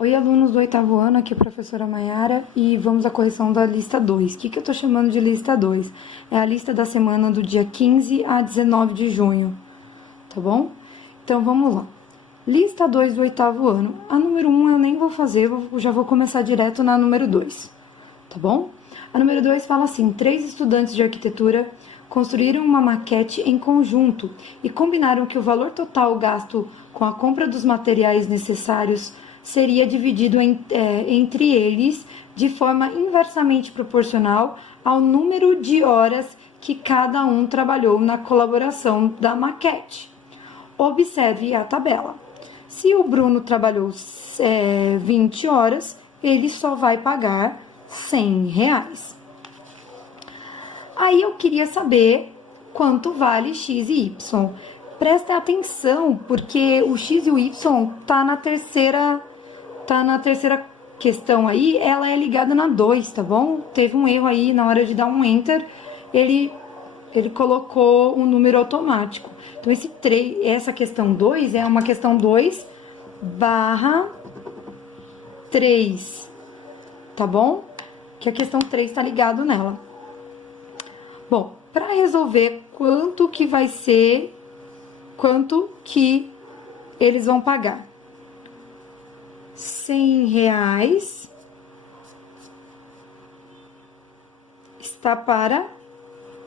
Oi, alunos do oitavo ano, aqui é a professora Maiara e vamos à correção da lista 2. O que eu estou chamando de lista 2? É a lista da semana do dia 15 a 19 de junho, tá bom? Então, vamos lá. Lista 2 do oitavo ano. A número 1 eu nem vou fazer, já vou começar direto na número 2, tá bom? A número 2 fala assim: 3 estudantes de arquitetura construíram uma maquete em conjunto e combinaram que o valor total gasto com a compra dos materiais necessários seria dividido entre eles de forma inversamente proporcional ao número de horas que cada um trabalhou na colaboração da maquete. Observe a tabela. Se o Bruno trabalhou 20 horas, ele só vai pagar R$100. Aí eu queria saber quanto vale X e Y. Presta atenção, porque o X e o Y tá na terceira questão aí, ela é ligada na 2, tá bom? Teve um erro aí na hora de dar um enter, ele colocou um número automático. Então, essa questão 2 é uma questão 2/3, tá bom? Que a questão 3 tá ligado nela. Bom, para resolver quanto que eles vão pagar. R$100 está para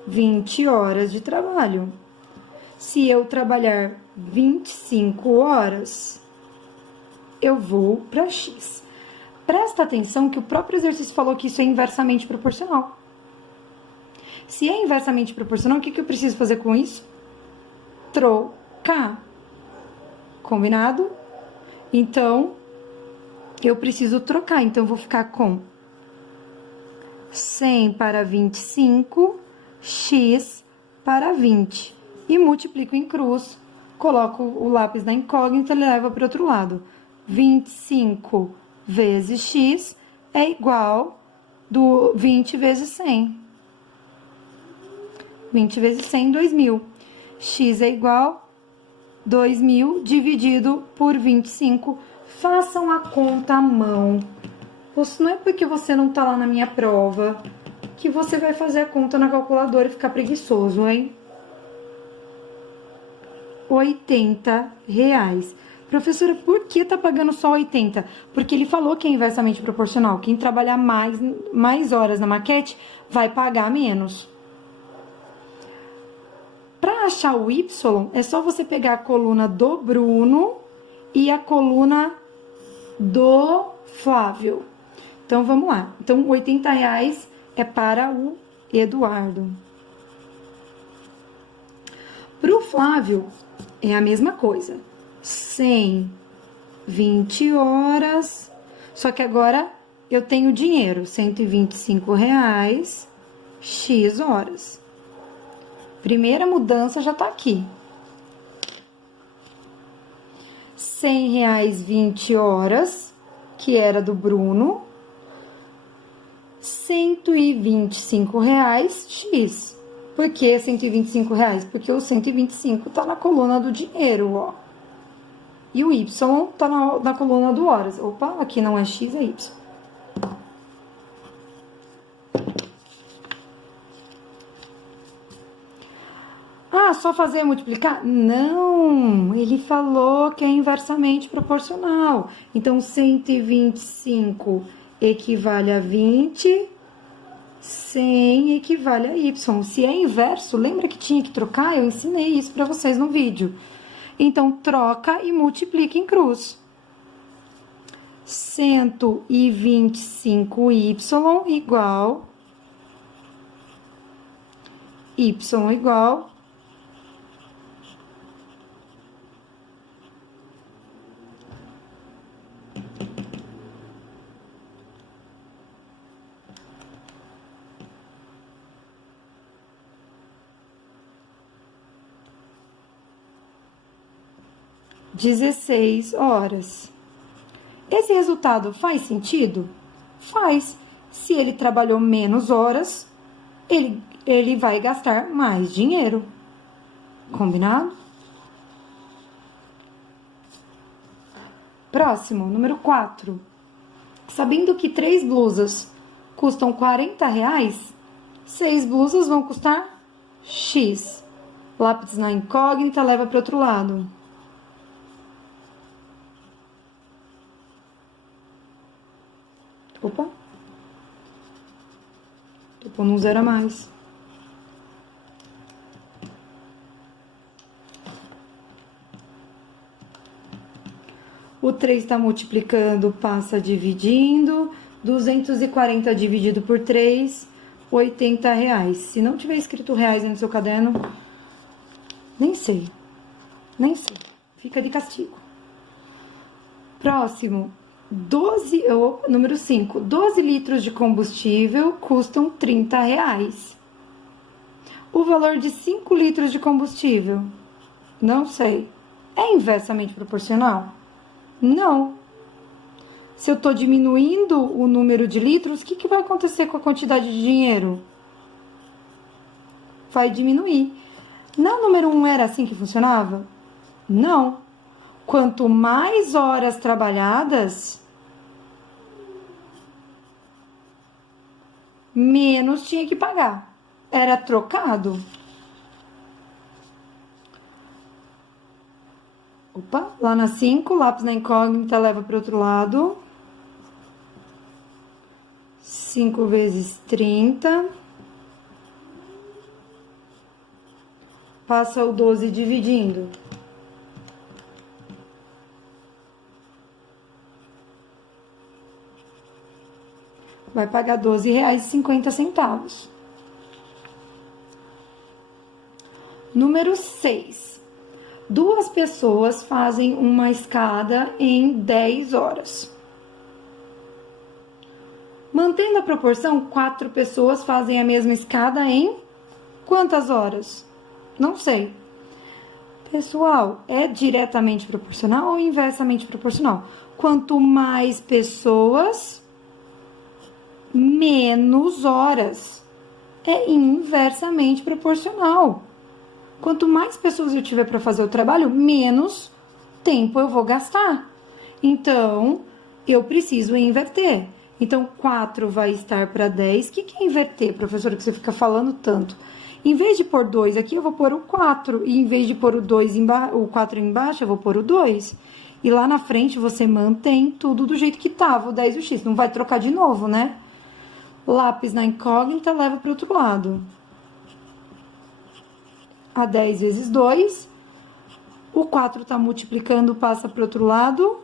20 horas de trabalho. Se eu trabalhar 25 horas, eu vou para X. Presta atenção que o próprio exercício falou que isso é inversamente proporcional. Se é inversamente proporcional, o que eu preciso fazer com isso? Trocar. Combinado? Então, eu preciso trocar. Então, eu vou ficar com 100 para 25, X para 20. E multiplico em cruz, coloco o lápis na incógnita e leva para o outro lado. 25 vezes X é igual do 20 vezes 100. 20 vezes 100, 2.000. X é igual 2.000 dividido por 25. Façam a conta à mão. Não é porque você não tá lá na minha prova que você vai fazer a conta na calculadora e ficar preguiçoso, hein? R$80. Professora, por que tá pagando só 80? Porque ele falou que é inversamente proporcional. Quem trabalhar mais horas na maquete vai pagar menos. Para achar o Y, é só você pegar a coluna do Bruno e a coluna do Flávio. Então, vamos lá. Então, R$80 é para o Eduardo. Para o Flávio, é a mesma coisa. 100, 20 horas. Só que agora eu tenho dinheiro. R$125, X horas. Primeira mudança já tá aqui. R$100, 20 horas, que era do Bruno. R$125, X. Por que R$125? Porque o 125 tá na coluna do dinheiro, ó. E o Y tá na coluna do horas. Opa, aqui não é X, é Y. Ah, só fazer multiplicar? Não, ele falou que é inversamente proporcional. Então, 125 equivale a 20, 100 equivale a Y. Se é inverso, lembra que tinha que trocar? Eu ensinei isso para vocês no vídeo. Então, troca e multiplica em cruz. 125Y igual 16 horas. Esse resultado faz sentido? Faz. Se ele trabalhou menos horas, ele vai gastar mais dinheiro. Combinado? Próximo, número 4. Sabendo que 3 blusas custam R$40, 6 blusas vão custar X. Lápis na incógnita, leva para outro lado. Opa. Tô pondo um 0 a mais. O 3 está multiplicando, passa dividindo. 240 dividido por 3, R$80. Se não tiver escrito reais aí no seu caderno, nem sei. Fica de castigo. Próximo. Número 5. 12 litros de combustível custam R$30. O valor de 5 litros de combustível? Não sei. É inversamente proporcional? Não. Se eu estou diminuindo o número de litros, o que vai acontecer com a quantidade de dinheiro? Vai diminuir. Na número 1 era assim que funcionava? Não. Quanto mais horas trabalhadas, menos tinha que pagar. Era trocado. Opa, lá na 5, lápis na incógnita, leva para o outro lado. 5 vezes 30. Passa o 12 dividindo. Vai pagar R$12,50. Número 6. 2 pessoas fazem uma escada em 10 horas. Mantendo a proporção, 4 pessoas fazem a mesma escada em quantas horas? Não sei. Pessoal, é diretamente proporcional ou inversamente proporcional? Quanto mais pessoas, menos horas. É inversamente proporcional. Quanto mais pessoas eu tiver para fazer o trabalho, menos tempo eu vou gastar. Então, eu preciso inverter. Então, 4 vai estar para 10. O que é inverter, professora, que você fica falando tanto? Em vez de pôr 2 aqui, eu vou pôr o 4. E em vez de pôr o 4 embaixo, eu vou pôr o 2. E lá na frente, você mantém tudo do jeito que estava, o 10 e o x. Não vai trocar de novo, né? Lápis na incógnita, leva para o outro lado. A 10 vezes 2. O 4 está multiplicando, passa para o outro lado.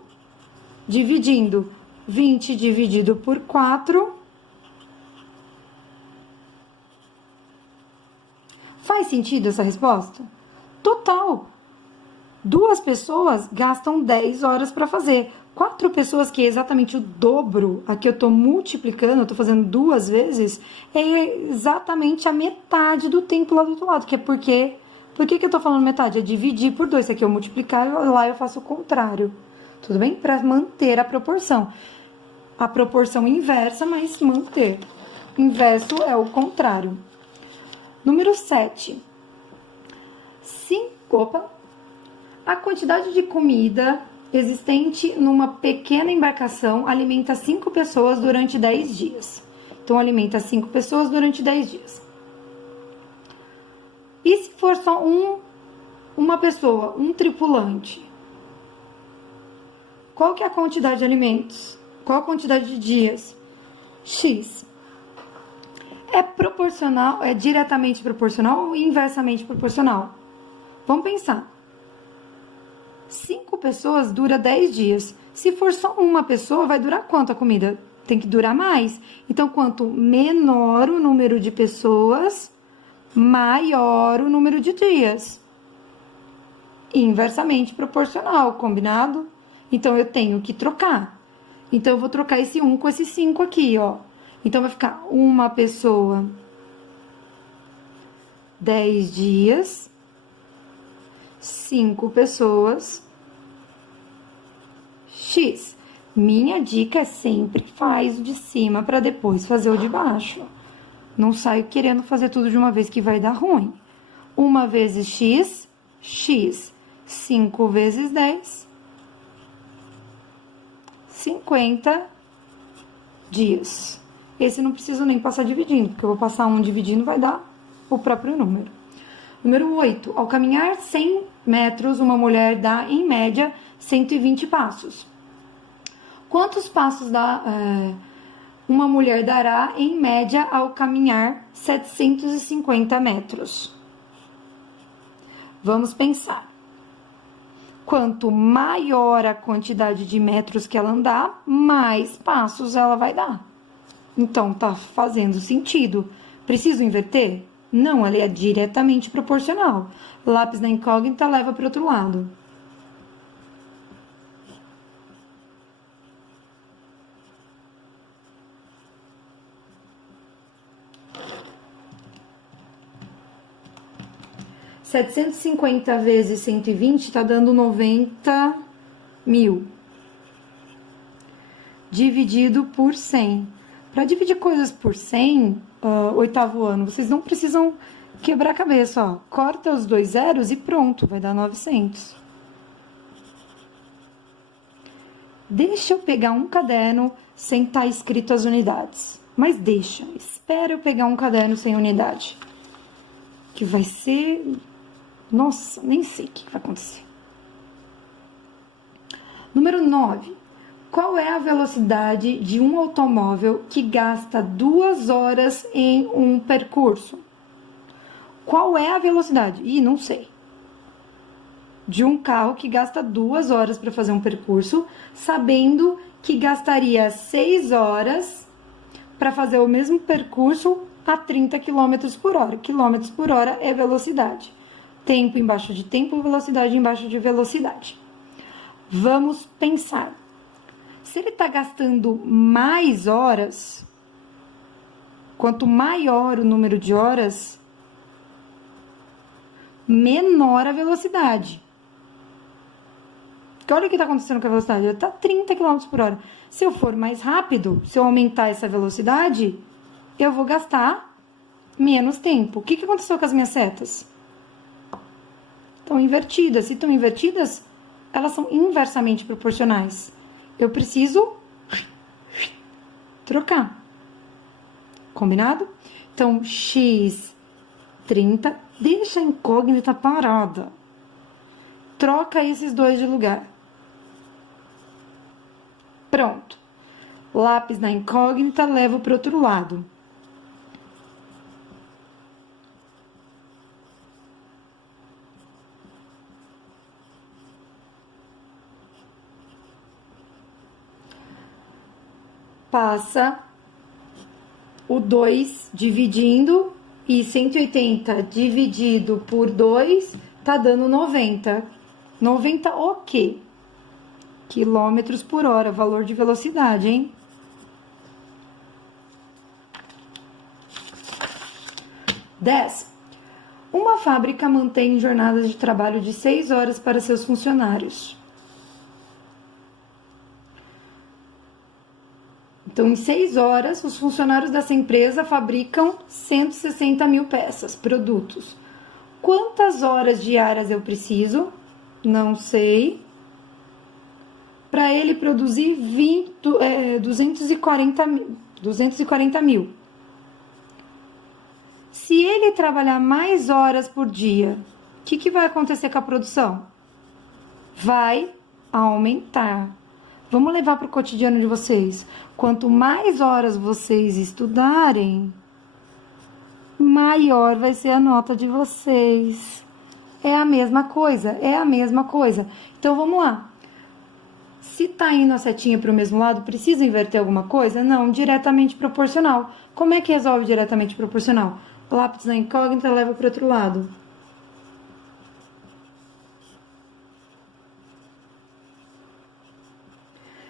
Dividindo. 20 dividido por 4. Faz sentido essa resposta? Total. 2 pessoas gastam 10 horas para fazer. 4 pessoas, que é exatamente o dobro, aqui eu estou multiplicando, eu estou fazendo 2 vezes, é exatamente a metade do tempo lá do outro lado, que é porque... Por que eu estou falando metade? É dividir por 2, isso aqui eu multiplicar e lá eu faço o contrário. Tudo bem? Para manter a proporção. A proporção inversa, mas manter. Inverso é o contrário. Número 7. A quantidade de comida existente numa pequena embarcação alimenta 5 pessoas durante 10 dias. Então, alimenta 5 pessoas durante 10 dias. E se for só uma pessoa, um tripulante? Qual que é a quantidade de alimentos? Qual a quantidade de dias? X. É proporcional, é diretamente proporcional ou inversamente proporcional? Vamos pensar. 5 pessoas dura 10 dias. Se for só uma pessoa, vai durar quanto a comida? Tem que durar mais. Então, quanto menor o número de pessoas, maior o número de dias. Inversamente proporcional, combinado? Então, eu tenho que trocar. Então, eu vou trocar esse 1 com esse 5 aqui, ó. Então, vai ficar uma pessoa, 10 dias, 5 pessoas, X. Minha dica é sempre faz o de cima para depois fazer o de baixo. Não saio querendo fazer tudo de uma vez que vai dar ruim. 1 vezes X, X. 5 vezes 10, 50 dias. Esse não preciso nem passar dividindo, porque eu vou passar 1 dividindo, vai dar o próprio número. Número 8. Ao caminhar 100 metros, uma mulher dá, em média, 120 passos. Quantos passos uma mulher dará, em média, ao caminhar 750 metros? Vamos pensar. Quanto maior a quantidade de metros que ela andar, mais passos ela vai dar. Então, tá fazendo sentido. Preciso inverter? Não, ela é diretamente proporcional. Lápis na incógnita leva para o outro lado. $750 vezes 120 tá dando 90 mil. Dividido por 100. Para dividir coisas por 100, oitavo ano, vocês não precisam quebrar a cabeça, ó. Corta os 2 zeros e pronto, vai dar 900. Deixa eu pegar um caderno sem estar escrito as unidades. Mas espera eu pegar um caderno sem unidade. Que vai ser... Nossa, nem sei o que vai acontecer. Número 9. Qual é a velocidade de um automóvel que gasta 2 horas em um percurso? Qual é a velocidade? Ih, não sei. De um carro que gasta 2 horas para fazer um percurso, sabendo que gastaria 6 horas para fazer o mesmo percurso a 30 km por hora. Quilômetros por hora é velocidade. Tempo embaixo de tempo, velocidade embaixo de velocidade. Vamos pensar. Se ele está gastando mais horas, quanto maior o número de horas, menor a velocidade. Porque olha o que está acontecendo com a velocidade. Ele está 30 km por hora. Se eu for mais rápido, se eu aumentar essa velocidade, eu vou gastar menos tempo. O que aconteceu com as minhas setas? Estão invertidas. Se estão invertidas, elas são inversamente proporcionais. Eu preciso trocar. Combinado? Então, x 30, deixa a incógnita parada. Troca esses dois de lugar. Pronto. Lápis na incógnita, levo para o outro lado. Passa o 2 dividindo e 180 dividido por 2 tá dando 90. 90 o quê? Quilômetros por hora, valor de velocidade, hein? 10. Uma fábrica mantém jornadas de trabalho de 6 horas para seus funcionários. Então, em 6 horas, os funcionários dessa empresa fabricam 160 mil peças, produtos. Quantas horas diárias eu preciso? Não sei. Para ele produzir 240 mil. Se ele trabalhar mais horas por dia, o que vai acontecer com a produção? Vai aumentar. Vamos levar para o cotidiano de vocês. Quanto mais horas vocês estudarem, maior vai ser a nota de vocês. É a mesma coisa, Então, vamos lá. Se tá indo a setinha para o mesmo lado, precisa inverter alguma coisa? Não, diretamente proporcional. Como é que resolve diretamente proporcional? Lápis na incógnita, leva para o outro lado.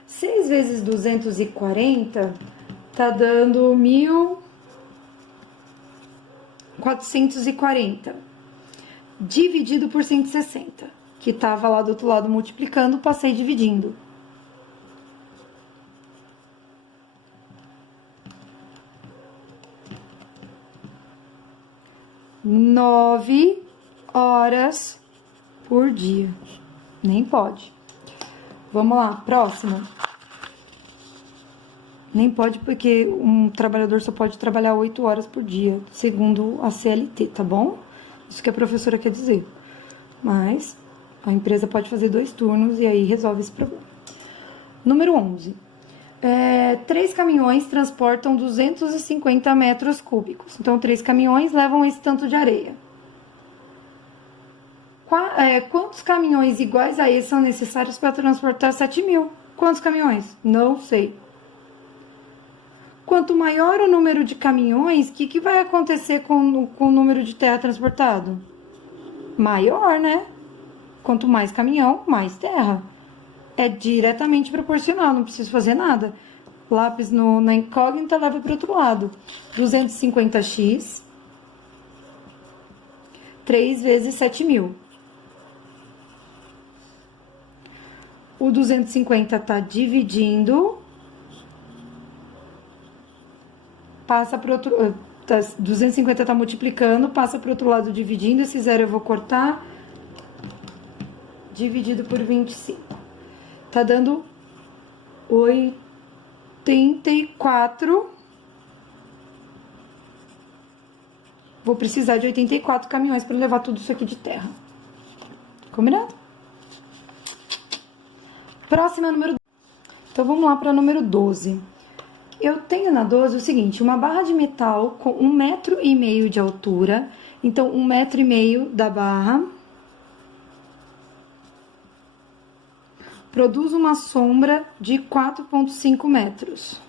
Seis vezes 240 tá dando 1.440. Dividido por 160, que tava lá do outro lado multiplicando, passei dividindo. 9 horas por dia. Nem pode. Vamos lá, próximo. Nem pode, porque um trabalhador só pode trabalhar 8 horas por dia, segundo a CLT, tá bom? Isso que a professora quer dizer. Mas a empresa pode fazer 2 turnos e aí resolve esse problema. Número 11. 3 caminhões transportam 250 metros cúbicos. Então, 3 caminhões levam esse tanto de areia. Quantos caminhões iguais a esse são necessários para transportar 7.000? Quantos caminhões? Não sei. Quanto maior o número de caminhões, o que vai acontecer com o número de terra transportado? Maior, né? Quanto mais caminhão, mais terra. É diretamente proporcional, não preciso fazer nada. Lápis na incógnita leva para o outro lado. 250x, 3 vezes 7.000. O 250 está dividindo, passa para o outro... 250 está multiplicando, passa para o outro lado dividindo. Esse zero eu vou cortar. Dividido por 25. Tá dando 84. Vou precisar de 84 caminhões para levar tudo isso aqui de terra. Combinado? Próxima, número... Então, vamos lá para número 12. Eu tenho na 12 o seguinte, uma barra de metal com 1,5 metro de altura. Então, 1,5 metro da barra produz uma sombra de 4,5 metros.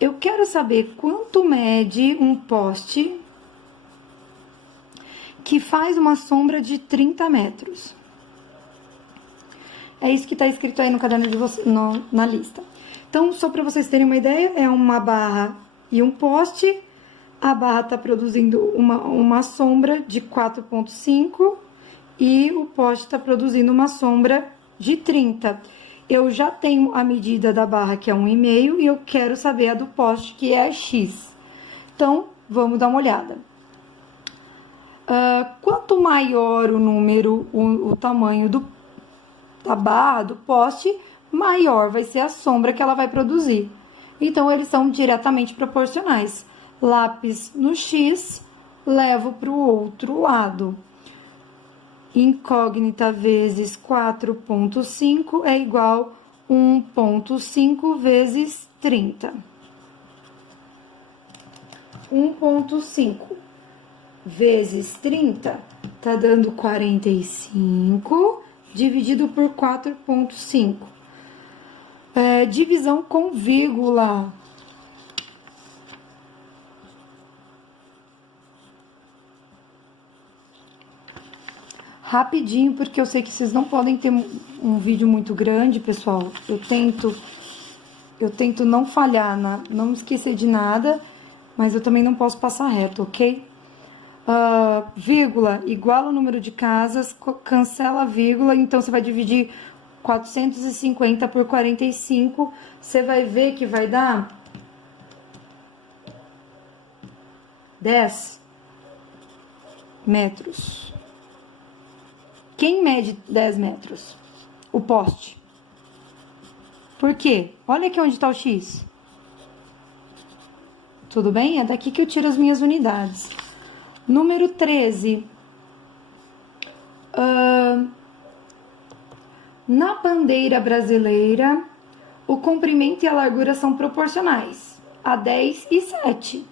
Eu quero saber quanto mede um poste que faz uma sombra de 30 metros. É isso que está escrito aí no caderno de vocês, na lista. Então, só para vocês terem uma ideia, é uma barra e um poste. A barra está produzindo uma sombra de 4,5 e o poste está produzindo uma sombra de 30. Eu já tenho a medida da barra, que é 1,5, e eu quero saber a do poste, que é x. Então, vamos dar uma olhada. Quanto maior o número, o tamanho da barra, do poste, maior vai ser a sombra que ela vai produzir. Então, eles são diretamente proporcionais. Lápis no x, levo para o outro lado. Incógnita vezes 4,5 é igual a 1,5 vezes 30. 1,5 vezes 30 tá dando 45, dividido por 4,5. Divisão com vírgula. Rapidinho, porque eu sei que vocês não podem ter um vídeo muito grande, pessoal. Eu tento não falhar, não me esquecer de nada, mas eu também não posso passar reto, ok? Vírgula igual ao número de casas, cancela a vírgula, então você vai dividir 450 por 45, você vai ver que vai dar 10 metros. Quem mede 10 metros? O poste. Por quê? Olha aqui onde está o X. Tudo bem? É daqui que eu tiro as minhas unidades. Número 13. Na bandeira brasileira, o comprimento e a largura são proporcionais, a 10 e 7.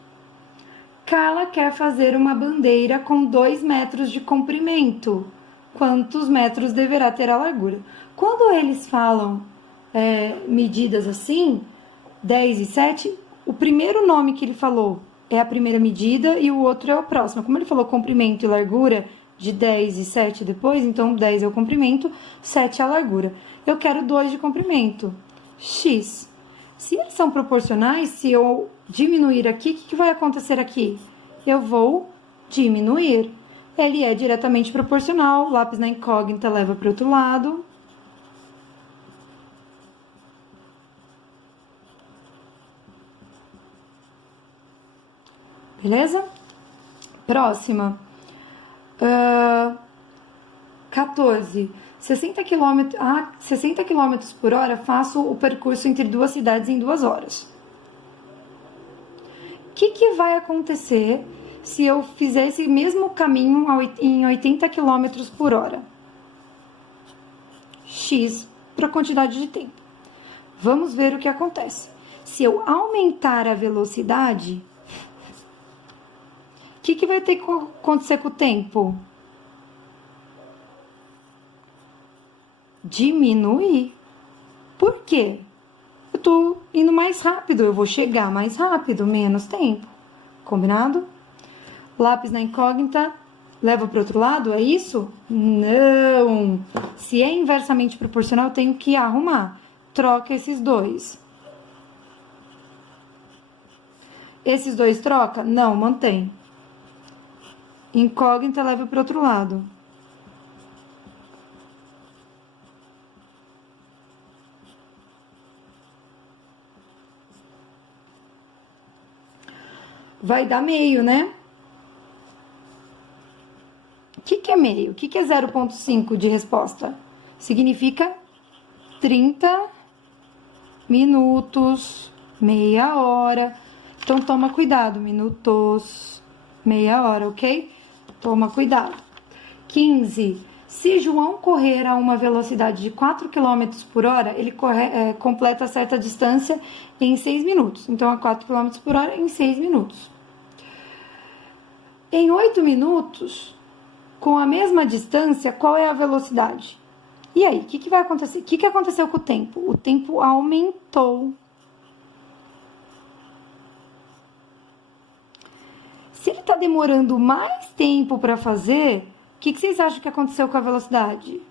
Carla quer fazer uma bandeira com 2 metros de comprimento. Quantos metros deverá ter a largura? Quando eles falam medidas assim, 10 e 7, o primeiro nome que ele falou é a primeira medida e o outro é a próxima. Como ele falou comprimento e largura de 10 e 7 depois, então 10 é o comprimento, 7 é a largura. Eu quero 2 de comprimento, x. Se eles são proporcionais, se eu diminuir aqui, o que vai acontecer aqui? Eu vou diminuir. Ele é diretamente proporcional, lápis na incógnita leva para o outro lado. Beleza? Próxima. 14. 60 km por hora, faço o percurso entre duas cidades em 2 horas. O que vai acontecer se eu fizer esse mesmo caminho em 80 km por hora? X para a quantidade de tempo. Vamos ver o que acontece. Se eu aumentar a velocidade, o que vai ter que acontecer com o tempo? Diminuir. Por quê? Eu tô indo mais rápido, eu vou chegar mais rápido, menos tempo. Combinado? Lápis na incógnita, leva para o outro lado, é isso? Não! Se é inversamente proporcional, eu tenho que arrumar. Troca esses dois. Esses dois troca? Não, mantém. Incógnita, leva para o outro lado. Vai dar meio, né? O que é meio? O que é 0,5 de resposta? Significa 30 minutos, meia hora. Então, toma cuidado, minutos, meia hora, ok? Toma cuidado. 15. Se João correr a uma velocidade de 4 km por hora, ele completa certa distância em 6 minutos. Então, a 4 km por hora em 6 minutos. Em 8 minutos, com a mesma distância, qual é a velocidade? E aí, o que vai acontecer? O que aconteceu com o tempo? O tempo aumentou. Se ele está demorando mais tempo para fazer, o que vocês acham que aconteceu com a velocidade?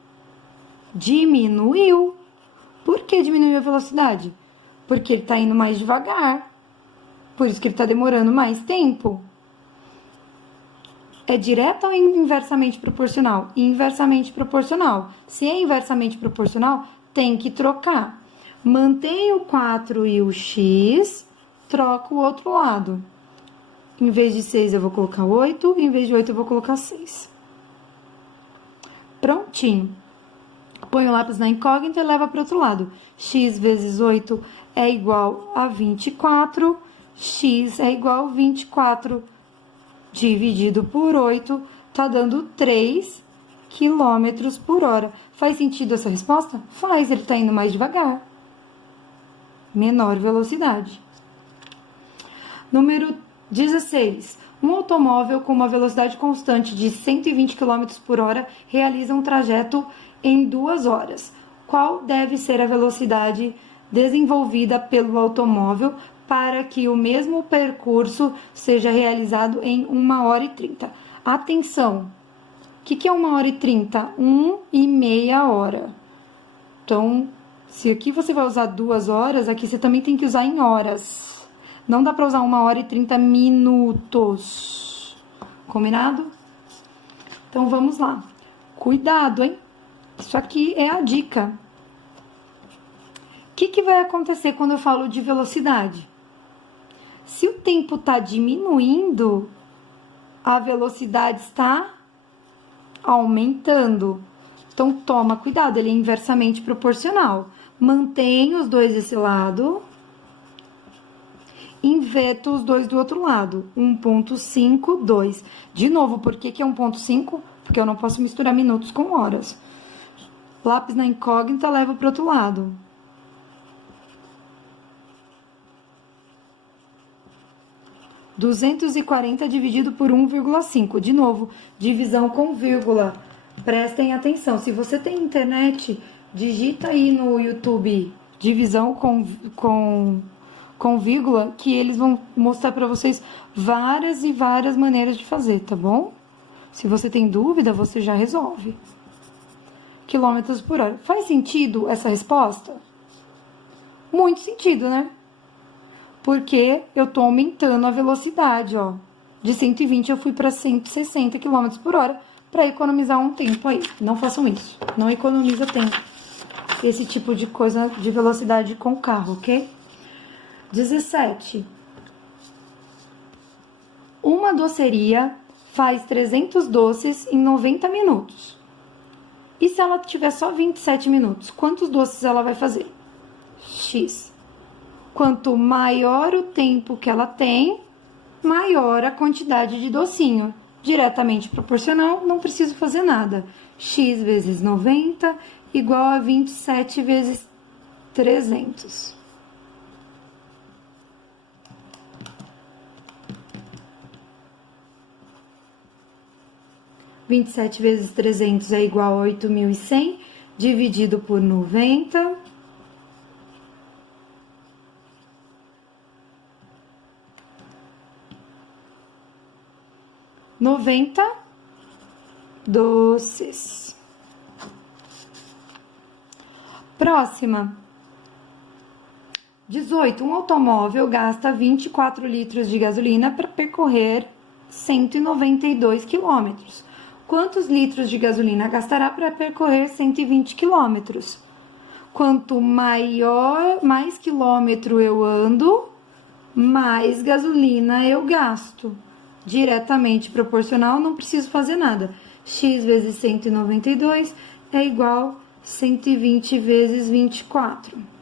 Diminuiu. Por que diminuiu a velocidade? Porque ele está indo mais devagar. Por isso que ele está demorando mais tempo. É direto ou inversamente proporcional? Inversamente proporcional. Se é inversamente proporcional, tem que trocar. Mantém o 4 e o x, troca o outro lado. Em vez de 6, eu vou colocar 8. Em vez de 8, eu vou colocar 6. Prontinho. Põe o lápis na incógnita e leva para o outro lado. X vezes 8 é igual a 24. X é igual a 24 dividido por 8, tá dando 3 km por hora. Faz sentido essa resposta? Faz, ele tá indo mais devagar. Menor velocidade. Número 16. Um automóvel com uma velocidade constante de 120 km por hora realiza um trajeto em 2 horas. Qual deve ser a velocidade desenvolvida pelo automóvel para que o mesmo percurso seja realizado em 1 hora e 30? Atenção! O que é 1 hora e 30? 1 e meia hora. Então, se aqui você vai usar 2 horas, aqui você também tem que usar em horas. Não dá para usar 1 hora e 30 minutos. Combinado? Então, vamos lá. Cuidado, hein? Isso aqui é a dica. O que vai acontecer quando eu falo de velocidade? Se o tempo está diminuindo, a velocidade está aumentando. Então, toma cuidado, ele é inversamente proporcional. Mantém os dois desse lado. Inveta os dois do outro lado. 1,5, 2. De novo, por que é 1,5? Porque eu não posso misturar minutos com horas. Lápis na incógnita, leva para o outro lado. — 240 dividido por 1,5. De novo, divisão com vírgula. Prestem atenção. Se você tem internet, digita aí no YouTube divisão com vírgula, que eles vão mostrar para vocês várias e várias maneiras de fazer, tá bom? Se você tem dúvida, você já resolve. Quilômetros por hora. Faz sentido essa resposta? Muito sentido, né? Porque eu tô aumentando a velocidade, ó. De 120 eu fui para 160 km por hora para economizar um tempo aí. Não façam isso. Não economiza tempo. Esse tipo de coisa de velocidade com o carro, ok? 17. Uma doceria faz 300 doces em 90 minutos. E se ela tiver só 27 minutos, quantos doces ela vai fazer? X. Quanto maior o tempo que ela tem, maior a quantidade de docinho. Diretamente proporcional, não preciso fazer nada. X vezes 90 igual a 27 vezes 300. Vinte e sete vezes 300 é igual a 8.100, dividido por 90. Doces. Próxima. 18. Um automóvel gasta 24 litros de gasolina para percorrer 192 quilômetros. Quantos litros de gasolina gastará para percorrer 120 quilômetros? Quanto mais quilômetro eu ando, mais gasolina eu gasto. Diretamente proporcional, não preciso fazer nada. X vezes 192 é igual a 120 vezes 24.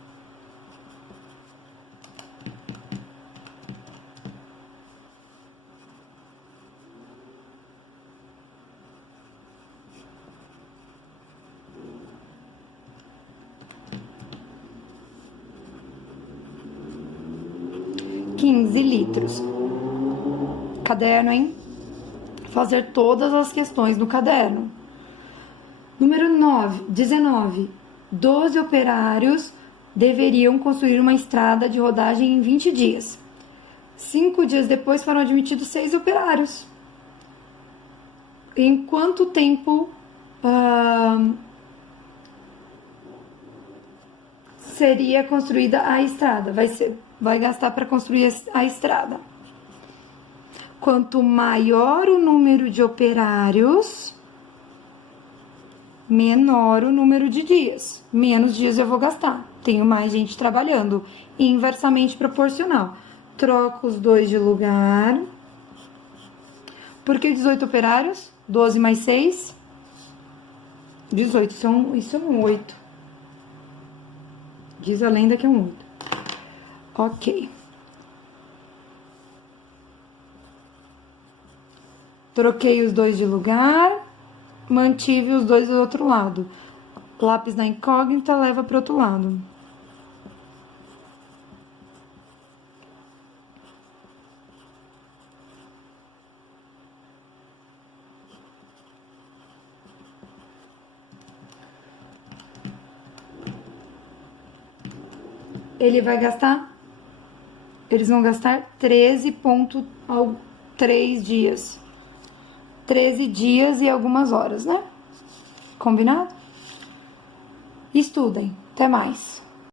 litros. Caderno, hein? Fazer todas as questões no caderno. Número 19. 12 operários deveriam construir uma estrada de rodagem em 20 dias. 5 dias depois foram admitidos 6 operários. Em quanto tempo seria construída a estrada? Vai gastar para construir a estrada. Quanto maior o número de operários, menor o número de dias. Menos dias eu vou gastar. Tenho mais gente trabalhando. Inversamente proporcional. Troco os dois de lugar. Por que 18 operários? 12 mais 6? 18. Isso é um 8. Diz a lenda que é um 8. Ok. Troquei os dois de lugar. Mantive os dois do outro lado. Lápis na incógnita leva para o outro lado. Eles vão gastar 13,3 dias. 13 dias e algumas horas, né? Combinado? Estudem. Até mais.